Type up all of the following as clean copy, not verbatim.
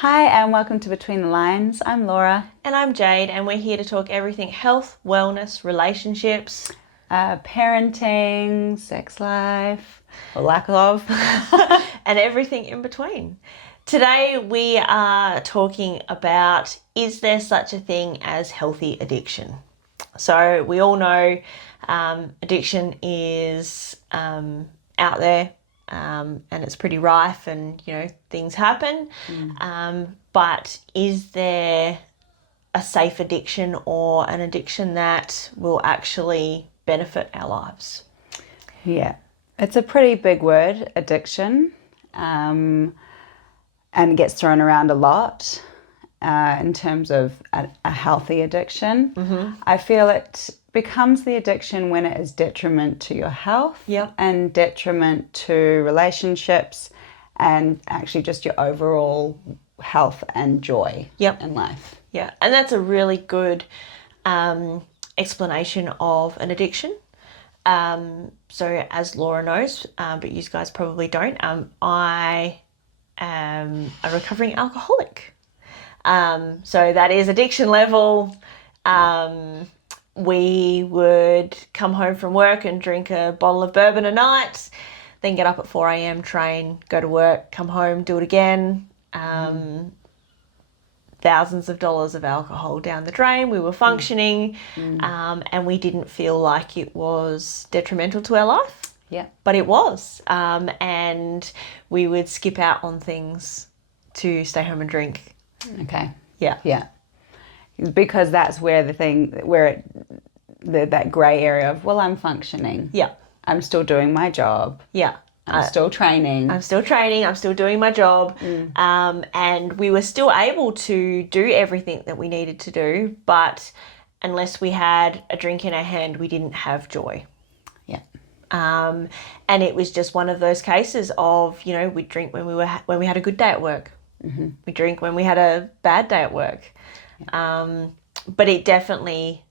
Hi and welcome to Between the Lines. I'm Laura. And I'm Jade, and we're here to talk everything health, wellness, relationships, Parenting, sex life, or lack of. and everything in between. Today we are talking about, is there such a thing as healthy addiction? So we all know addiction is out there. And it's pretty rife and, things happen. But is there a safe addiction or an addiction that will actually benefit our lives? Yeah, it's a pretty big word, addiction, and gets thrown around a lot in terms of a healthy addiction. Mm-hmm. I feel it becomes the addiction when it is detriment to your health and detriment to relationships and actually just your overall health and joy in life. Yeah, and that's a really good explanation of an addiction. So as Laura knows, but you guys probably don't, I am a recovering alcoholic. So that is addiction level. We would come home from work and drink a bottle of bourbon a night, then get up at 4 a.m, train, go to work, come home, do it again. Thousands of dollars of alcohol down the drain. We were functioning and we didn't feel like it was detrimental to our life. Yeah. But it was. And we would skip out on things to stay home and drink. Okay. Yeah. Yeah. Because that's where that grey area of, well, I'm functioning. Yeah. I'm still doing my job. Yeah. I'm still training. I'm still doing my job. And we were still able to do everything that we needed to do, but unless we had a drink in our hand, we didn't have joy. Yeah. And it was just one of those cases of, we'd drink when we had a good day at work. Mm-hmm. We drink when we had a bad day at work. Yeah. But it definitely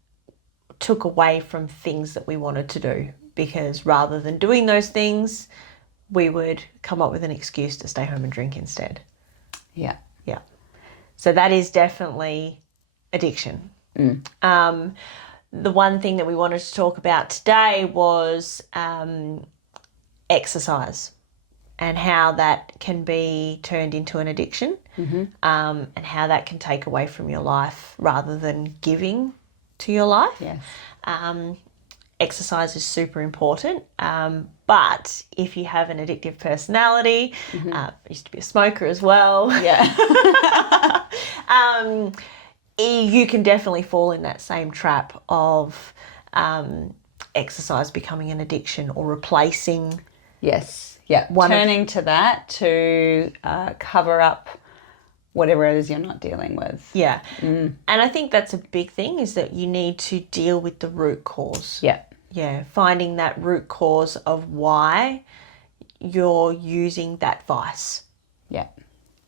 took away from things that we wanted to do, because rather than doing those things, we would come up with an excuse to stay home and drink instead. Yeah. Yeah. So that is definitely addiction. The one thing that we wanted to talk about today was exercise and how that can be turned into an addiction, and how that can take away from your life rather than giving to your life. Yes. Exercise is super important, but if you have an addictive personality, I used to be a smoker as well. Yeah. You can definitely fall in that same trap of exercise becoming an addiction or replacing. Yes. Yeah. Turning to that to cover up whatever it is you're not dealing with. Yeah. And I think that's a big thing, is that you need to deal with the root cause. Yeah. Yeah. Finding that root cause of why you're using that vice. Yeah.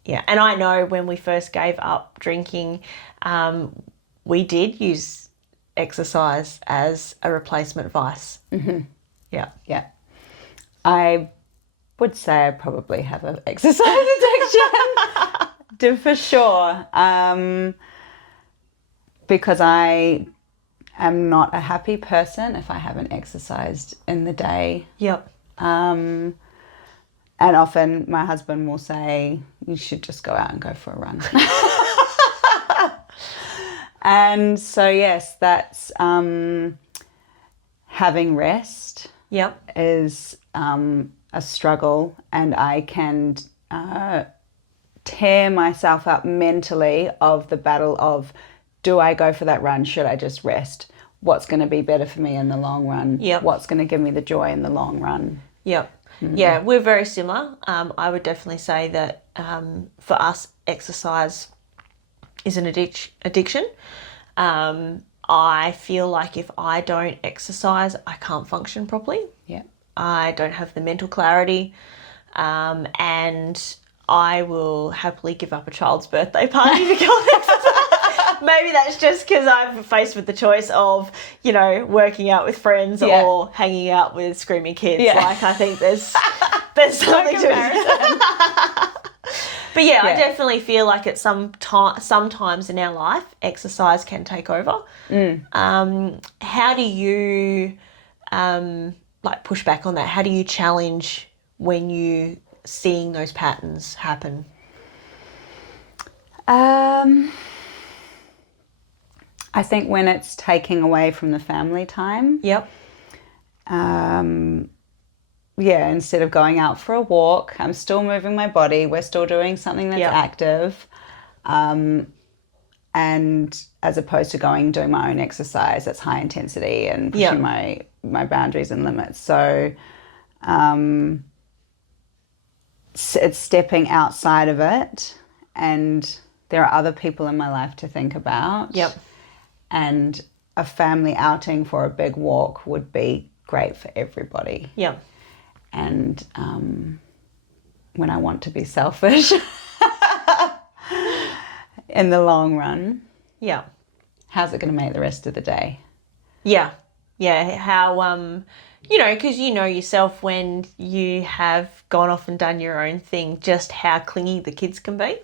Yeah. And I know when we first gave up drinking, we did use exercise as a replacement vice. Mm-hmm. Yeah. Yeah. I would say I probably have an exercise addiction for sure, because I am not a happy person if I haven't exercised in the day. Yep. And often my husband will say, you should just go out and go for a run. And so, yes, that's having rest. Yep. Is a struggle, and I can tear myself up mentally of the battle of, do I go for that run? Should I just rest? What's going to be better for me in the long run? Yep. What's going to give me the joy in the long run? Yep. Yeah, we're very similar. I would definitely say that for us, exercise is an addiction. I feel like if I don't exercise, I can't function properly. Yeah. I don't have the mental clarity, and I will happily give up a child's birthday party to go and exercise. Maybe that's just because I'm faced with the choice of, working out with friends or hanging out with screaming kids. Yeah. Like, I think there's something to it. But yeah, I definitely feel like at sometimes in our life, exercise can take over. How do you like push back on that? How do you challenge when you seeing those patterns happen? I think when it's taking away from the family time. Yep. Instead of going out for a walk, I'm still moving my body. We're still doing something that's active. And as opposed to doing my own exercise that's high intensity and pushing my boundaries and limits. So it's stepping outside of it, and there are other people in my life to think about. Yep. And a family outing for a big walk would be great for everybody. Yep. And when I want to be selfish in the long run, how's it going to make the rest of the day? Yeah. How because you know yourself when you have gone off and done your own thing, just how clingy the kids can be.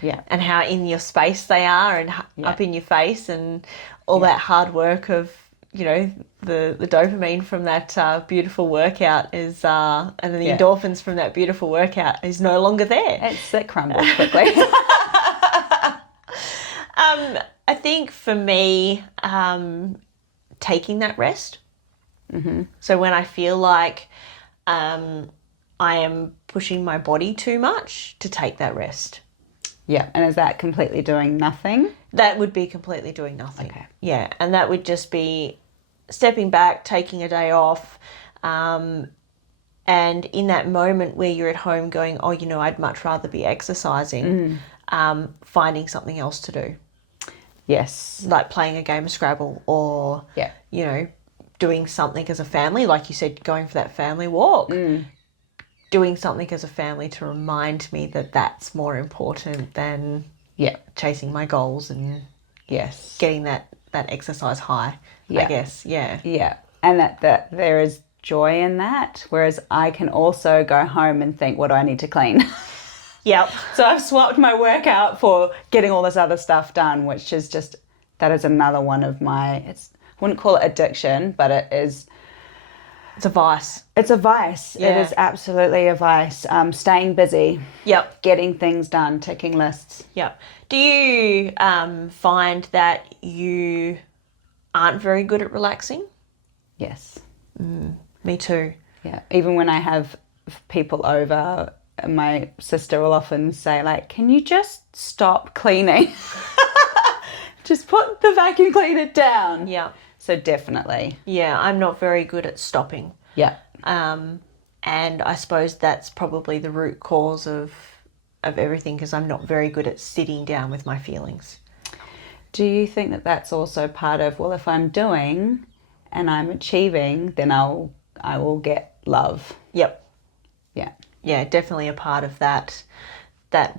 Yeah. And how in your space they are, and up in your face, and all that hard work of, you know, the dopamine from that beautiful workout is, and then the endorphins from that beautiful workout is no longer there. It crumbles quickly. I think for me, taking that rest. Mm-hmm. So when I feel like I am pushing my body too much, to take that rest. Yeah, and is that completely doing nothing? That would be completely doing nothing. Okay. Yeah, and that would just be stepping back, taking a day off, and in that moment where you're at home going, oh, you know, I'd much rather be exercising, finding something else to do. Yes. Like playing a game of Scrabble, or, you know, doing something as a family, like you said, going for that family walk. Doing something as a family to remind me that that's more important than chasing my goals and getting that exercise high, I guess. Yeah. And that there is joy in that, whereas I can also go home and think, what do I need to clean? Yep. So I've swapped my workout for getting all this other stuff done, which is just, that is another one of my, I wouldn't call it addiction, but it is. It's a vice. It's a vice. Yeah. It is absolutely a vice. Staying busy. Yep. Getting things done, ticking lists. Yep. Do you find that you aren't very good at relaxing? Yes. Me too. Yeah. Even when I have people over, my sister will often say, like, can you just stop cleaning? Just put the vacuum cleaner down. Yeah. So definitely. Yeah, I'm not very good at stopping. Yeah. And I suppose that's probably the root cause of everything, because I'm not very good at sitting down with my feelings. Do you think that that's also part of, well, if I'm doing and I'm achieving, then I will get love? Yep. Yeah. Yeah, definitely a part of that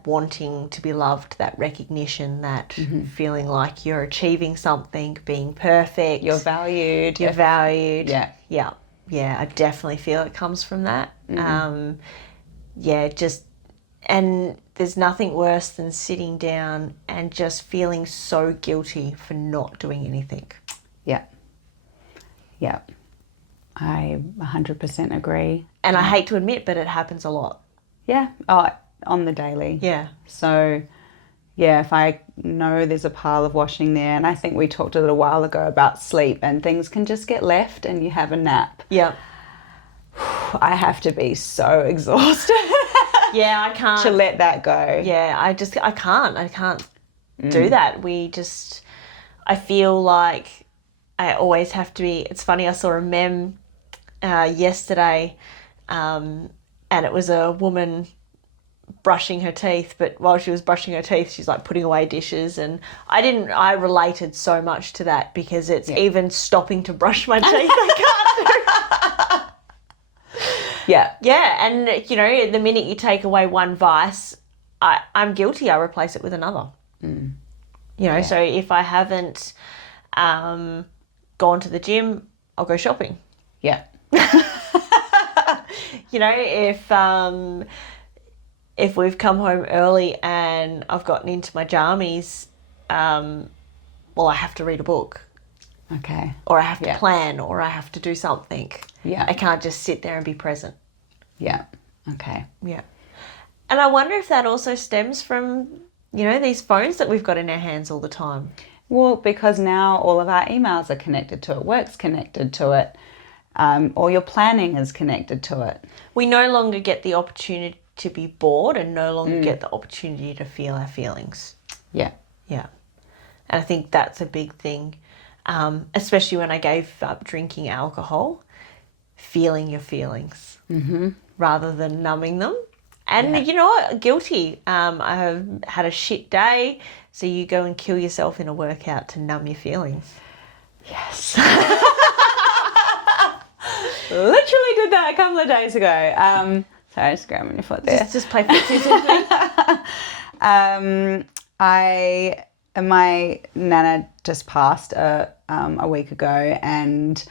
wanting to be loved, that recognition, that feeling like you're achieving something, being perfect. You're valued. You're valued. Yeah. Yeah. Yeah, I definitely feel it comes from that. And there's nothing worse than sitting down and just feeling so guilty for not doing anything. Yeah. Yeah. I 100% agree. And I hate to admit, but it happens a lot. Yeah. Oh, on the daily. Yeah. So, yeah, if I know there's a pile of washing there, and I think we talked a little while ago about sleep, and things can just get left and you have a nap. Yeah. I have to be so exhausted. Yeah, I can't. To let that go. Yeah, I can't do that. I feel like I always have to be. It's funny, I saw a meme yesterday, and it was a woman brushing her teeth, but while she was brushing her teeth, she's like putting away dishes, and I related so much to that, because it's even stopping to brush my teeth I can't do. Yeah, and you know, the minute you take away one vice, I'm guilty, I replace it with another. You know, so if I haven't gone to the gym, I'll go shopping. Yeah. You know, if we've come home early and I've gotten into my jammies, well, I have to read a book. Okay. Or I have to plan, or I have to do something. Yeah. I can't just sit there and be present. Yeah. Okay. Yeah. And I wonder if that also stems from, these phones that we've got in our hands all the time. Well, because now all of our emails are connected to it, work's connected to it, all your planning is connected to it. We no longer get the opportunity to be bored and no longer get the opportunity to feel our feelings. Yeah. Yeah. And I think that's a big thing, especially when I gave up drinking alcohol, feeling your feelings rather than numbing them. And you know what? Guilty. I have had a shit day, so you go and kill yourself in a workout to numb your feelings. Yes. Literally did that a couple of days ago. Sorry, just grabbing your foot there. Just play footsies with me. My nana just passed a week ago, and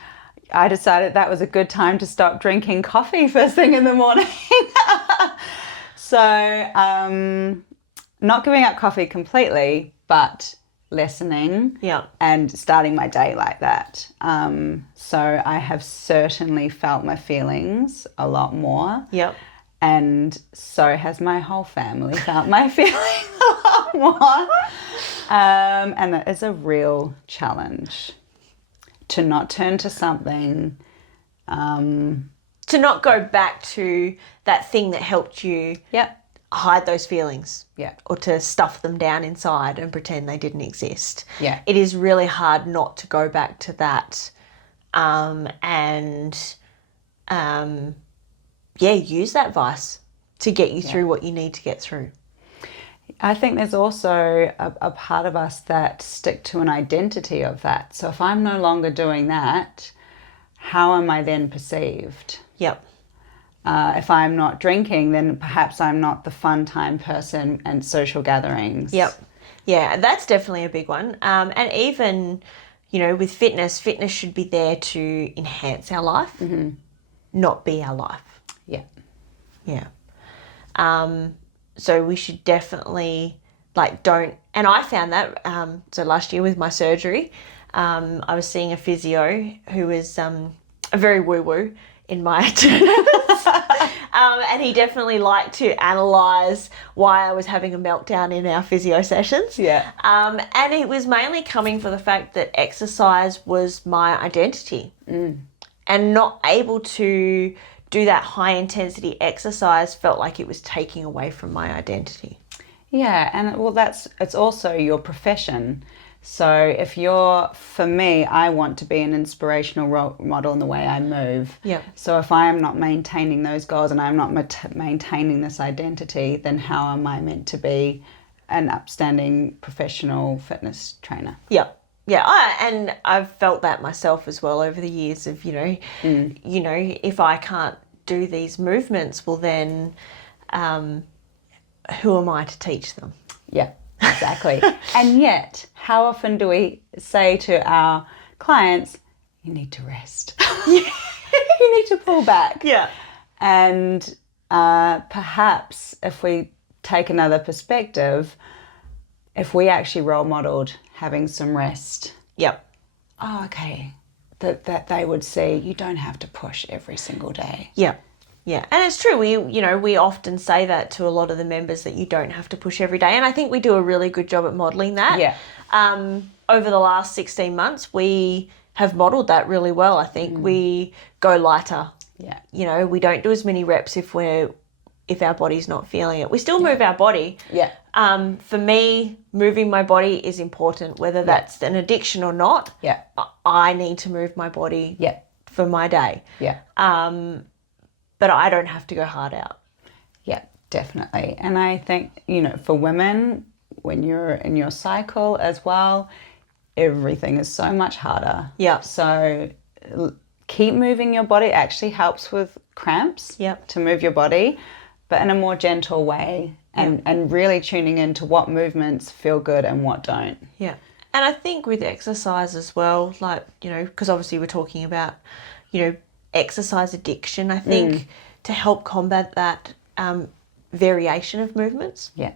I decided that was a good time to stop drinking coffee first thing in the morning. So, not giving up coffee completely, but lessening and starting my day like that. So I have certainly felt my feelings a lot more. Yep. And so has my whole family felt my feelings a lot more. And that is a real challenge, to not turn to something. To not go back to that thing that helped you hide those feelings. Yeah. Or to stuff them down inside and pretend they didn't exist. Yeah. It is really hard not to go back to that use that vice to get you through what you need to get through. I think there's also a part of us that stick to an identity of that. So if I'm no longer doing that, how am I then perceived? Yep. If I'm not drinking, then perhaps I'm not the fun time person and social gatherings. Yep. Yeah, that's definitely a big one. And even, with fitness should be there to enhance our life, not be our life. Yeah. Yeah. So we should definitely don't, and I found that, so last year with my surgery, I was seeing a physio who was a very woo-woo in my terms. And he definitely liked to analyse why I was having a meltdown in our physio sessions. Yeah. And it was mainly coming from the fact that exercise was my identity. And not able to do that high intensity exercise felt like it was taking away from my identity. Yeah, and it's also your profession. So for me, I want to be an inspirational role model in the way I move. Yeah. So if I am not maintaining those goals and I'm not maintaining this identity, then how am I meant to be an upstanding professional fitness trainer? Yeah. Yeah, and I've felt that myself as well over the years of, if I can't do these movements, well then who am I to teach them? Yeah, exactly. And yet, how often do we say to our clients, you need to rest. You need to pull back. Yeah. And perhaps if we take another perspective, if we actually role modelled having some rest. Yep. Oh, okay. That they would see you don't have to push every single day. Yeah. Yeah. And it's true. We often say that to a lot of the members, that you don't have to push every day. And I think we do a really good job at modelling that. Yeah. Over the last 16 months, we have modelled that really well. I think we go lighter. Yeah. We don't do as many reps if our body's not feeling it. We still move our body. Yeah. For me, moving my body is important, whether that's an addiction or not. Yeah. I need to move my body for my day. Yeah. But I don't have to go hard out. Yeah, definitely. And I think, for women, when you're in your cycle as well, everything is so much harder. Yeah. So keep moving your body. It actually helps with cramps to move your body, but in a more gentle way, and really tuning into what movements feel good and what don't. Yeah. And I think with exercise as well, because obviously we're talking about, exercise addiction, I think to help combat that, variation of movements. Yeah.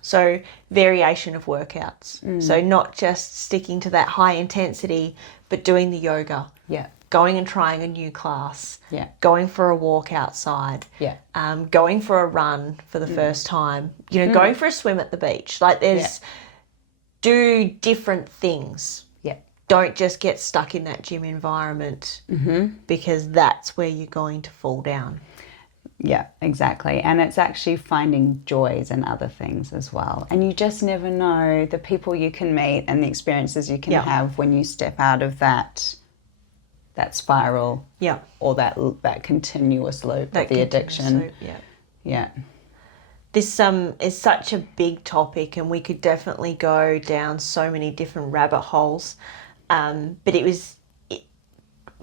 So variation of workouts. So not just sticking to that high intensity, but doing the yoga. Yeah. Going and trying a new class. Yeah. Going for a walk outside. Yeah. Going for a run for the first time. You know, going for a swim at the beach. Like there's do different things. Yeah. Don't just get stuck in that gym environment because that's where you're going to fall down. Yeah, exactly. And it's actually finding joys in other things as well. And you just never know the people you can meet and the experiences you can have when you step out of that spiral or that continuous loop of the addiction. Yeah. This is such a big topic, and we could definitely go down so many different rabbit holes. But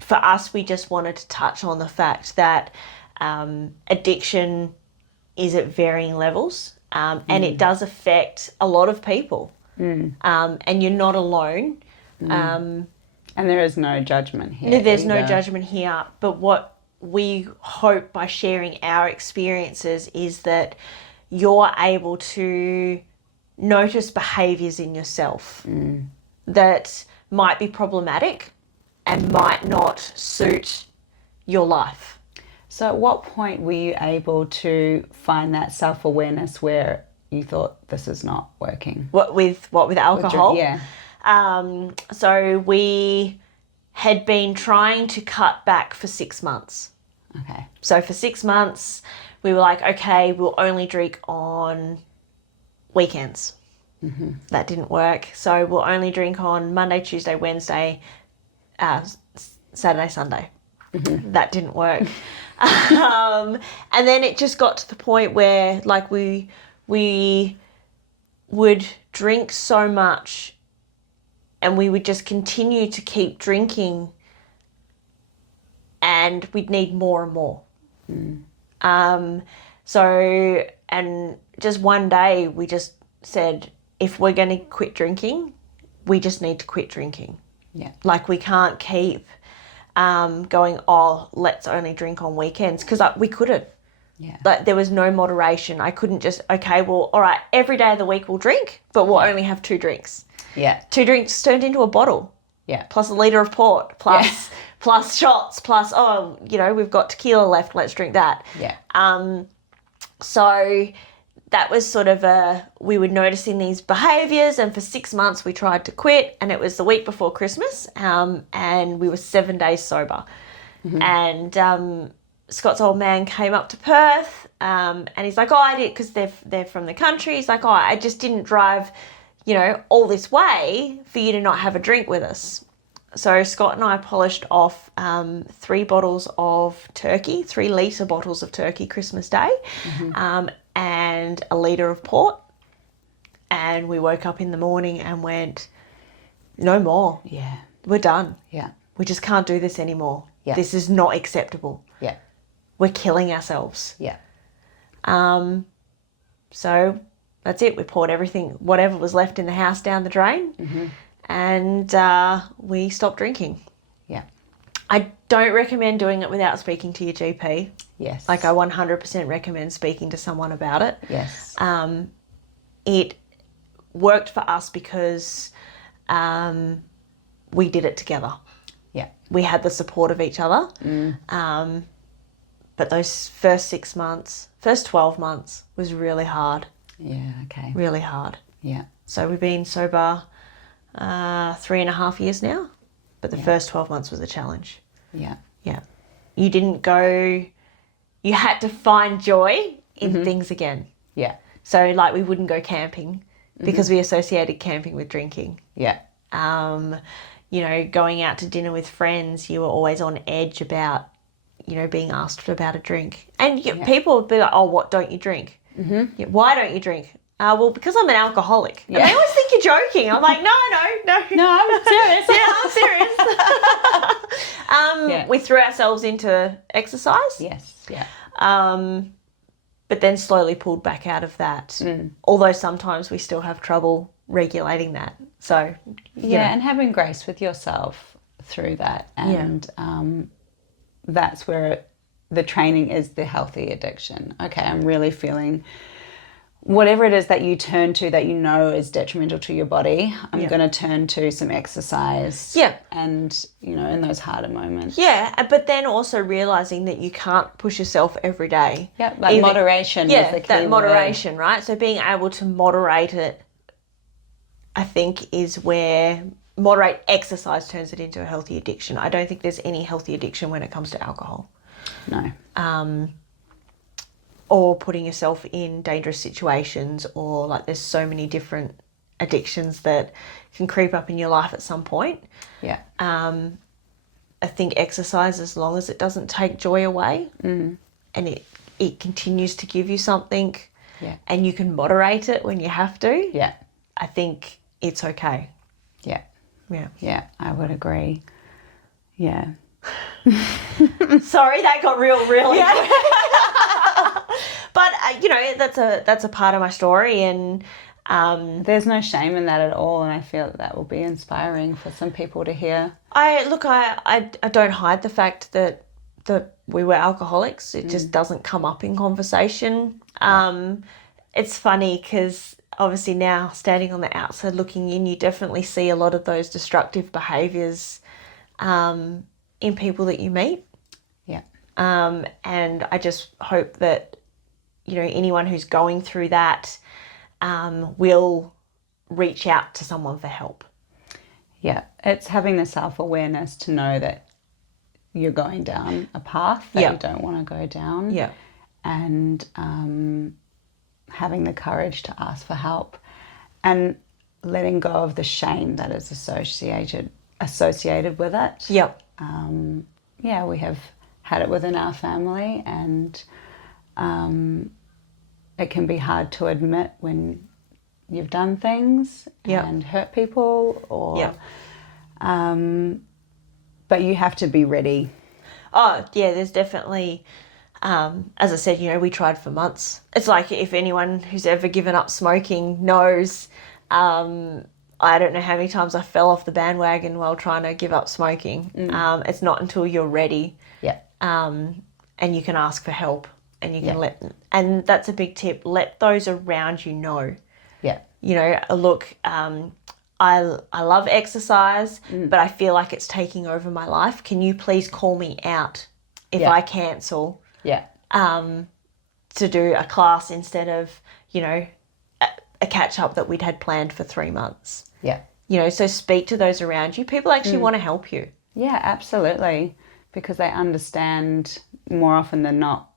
for us, we just wanted to touch on the fact that addiction is at varying levels, and it does affect a lot of people. And you're not alone. And there is no judgment here. There's no judgment here. But what we hope by sharing our experiences is that you're able to notice behaviours in yourself that might be problematic and might not suit your life. So at what point were you able to find that self-awareness where you thought this is not working? What with alcohol? Yeah. So we had been trying to cut back for 6 months. Okay. So for 6 months, we were like, okay, we'll only drink on weekends. That didn't work. So we'll only drink on Monday, Tuesday, Wednesday, Saturday, Sunday. That didn't work. And then it just got to the point where like we would drink so much and we would just continue to keep drinking and we'd need more and more. So, and just one day we just said, if we're going to quit drinking, we just need to quit drinking. Yeah. Like we can't keep going, let's only drink on weekends, because we couldn't. Yeah. Like there was no moderation. I couldn't just, okay, well, all right, every day of the week we'll drink, but we'll only have 2 drinks. Yeah. 2 drinks turned into a bottle. Yeah. Plus a litre of port, plus shots, plus, we've got tequila left, let's drink that. Yeah. So that was sort of we were noticing these behaviours, and for 6 months we tried to quit, and it was the week before Christmas, and we were 7 days sober. And Scott's old man came up to Perth, and he's like, I did, because they're from the country. He's like, I just didn't drive, all this way for you to not have a drink with us. So Scott and I polished off 3 bottles of turkey, 3 litre bottles of turkey Christmas Day, and a litre of port. And we woke up in the morning and went, no more. Yeah. We're done. Yeah. We just can't do this anymore. Yeah. This is not acceptable. Yeah. We're killing ourselves. Yeah. So that's it. We poured everything, whatever was left in the house, down the drain, and we stopped drinking. Yeah. I don't recommend doing it without speaking to your GP. Yes. Like I 100% recommend speaking to someone about it. Yes. It worked for us because we did it together. Yeah. We had the support of each other. But those first 6 months, first 12 months was really hard. Yeah. Okay. Really hard. Yeah. So we've been sober 3.5 years now, but the first 12 months was a challenge. Yeah. Yeah. You had to find joy in things again. Yeah. So like we wouldn't go camping because we associated camping with drinking. Yeah. Going out to dinner with friends, you were always on edge about, being asked about a drink. And people would be like, oh, what, don't you drink? Yeah, why don't you drink? Well, because I'm an alcoholic. Yeah. And they always think you're joking. I'm like, no. No, I'm serious. Yeah, I'm serious. We threw ourselves into exercise. Yes. Yeah. But then slowly pulled back out of that. Although sometimes we still have trouble regulating that. So, and having grace with yourself through that. And that's where the training is the healthy addiction. Okay, I'm really feeling whatever it is that you turn to that you know is detrimental to your body. I'm going to turn to some exercise. Yeah. And, you know, in those harder moments. Yeah, but then also realizing that you can't push yourself every day. Yeah, like moderation is the key that word. moderation, right? So being able to moderate it, I think, is where moderate exercise turns it into a healthy addiction. I don't think there's any healthy addiction when it comes to alcohol. No. Or putting yourself in dangerous situations, or like there's so many different addictions that can creep up in your life at some point. Yeah. I think exercise, as long as it doesn't take joy away and it continues to give you something and you can moderate it when you have to, I think it's okay. Yeah. Yeah. Yeah, I would agree. Yeah. Sorry, that got real, really. Yeah. But you know, that's a part of my story, and there's no shame in that at all, and I feel that will be inspiring for some people to hear. I don't hide the fact that we were alcoholics. It just doesn't come up in conversation. It's funny because obviously now, standing on the outside looking in, you definitely see a lot of those destructive behaviours in people that you meet. Yeah. And I just hope that, you know, anyone who's going through that will reach out to someone for help. Yeah, it's having the self-awareness to know that you're going down a path that you don't want to go down. Yeah. And having the courage to ask for help and letting go of the shame that is associated with it. Yep. Yeah, we have had it within our family, and it can be hard to admit when you've done things and hurt people, or but you have to be ready. Oh yeah, there's definitely, as I said, you know, we tried for months. It's like, if anyone who's ever given up smoking knows, I don't know how many times I fell off the bandwagon while trying to give up smoking. It's not until you're ready, and you can ask for help, and you can and that's a big tip. Let those around you know. Yeah. You know, look, I love exercise, but I feel like it's taking over my life. Can you please call me out if I cancel? Yeah. To do a class instead of, you know, a catch up that we'd had planned for 3 months. Yeah. You know, so speak to those around you. People actually want to help you. Yeah, absolutely. Because they understand more often than not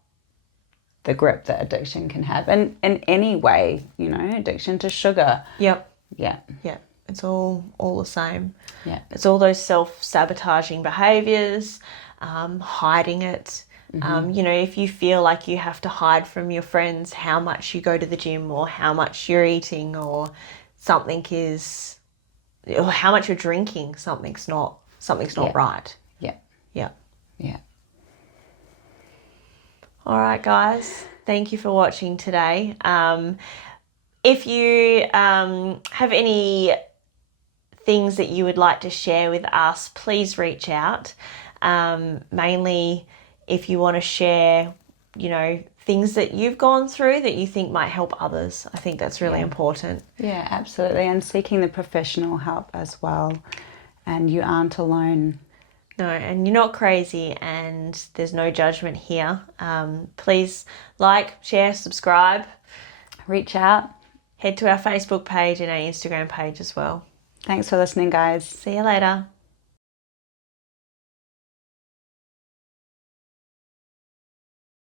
the grip that addiction can have. And in any way, you know, addiction to sugar. Yep. Yeah. Yeah. It's all the same. Yeah. It's all those self-sabotaging behaviours, hiding it. You know, if you feel like you have to hide from your friends how much you go to the gym, or how much you're eating, or or how much you're drinking, something's not right. Yeah. Yeah. Yeah. All right, guys. Thank you for watching today. If you have any things that you would like to share with us, please reach out. Mainly if you want to share, you know, things that you've gone through that you think might help others. I think that's really important. Yeah, absolutely. And seeking the professional help as well. And you aren't alone. No, and you're not crazy, and there's no judgment here. Please like, share, subscribe. Reach out. Head to our Facebook page and our Instagram page as well. Thanks for listening, guys. See you later.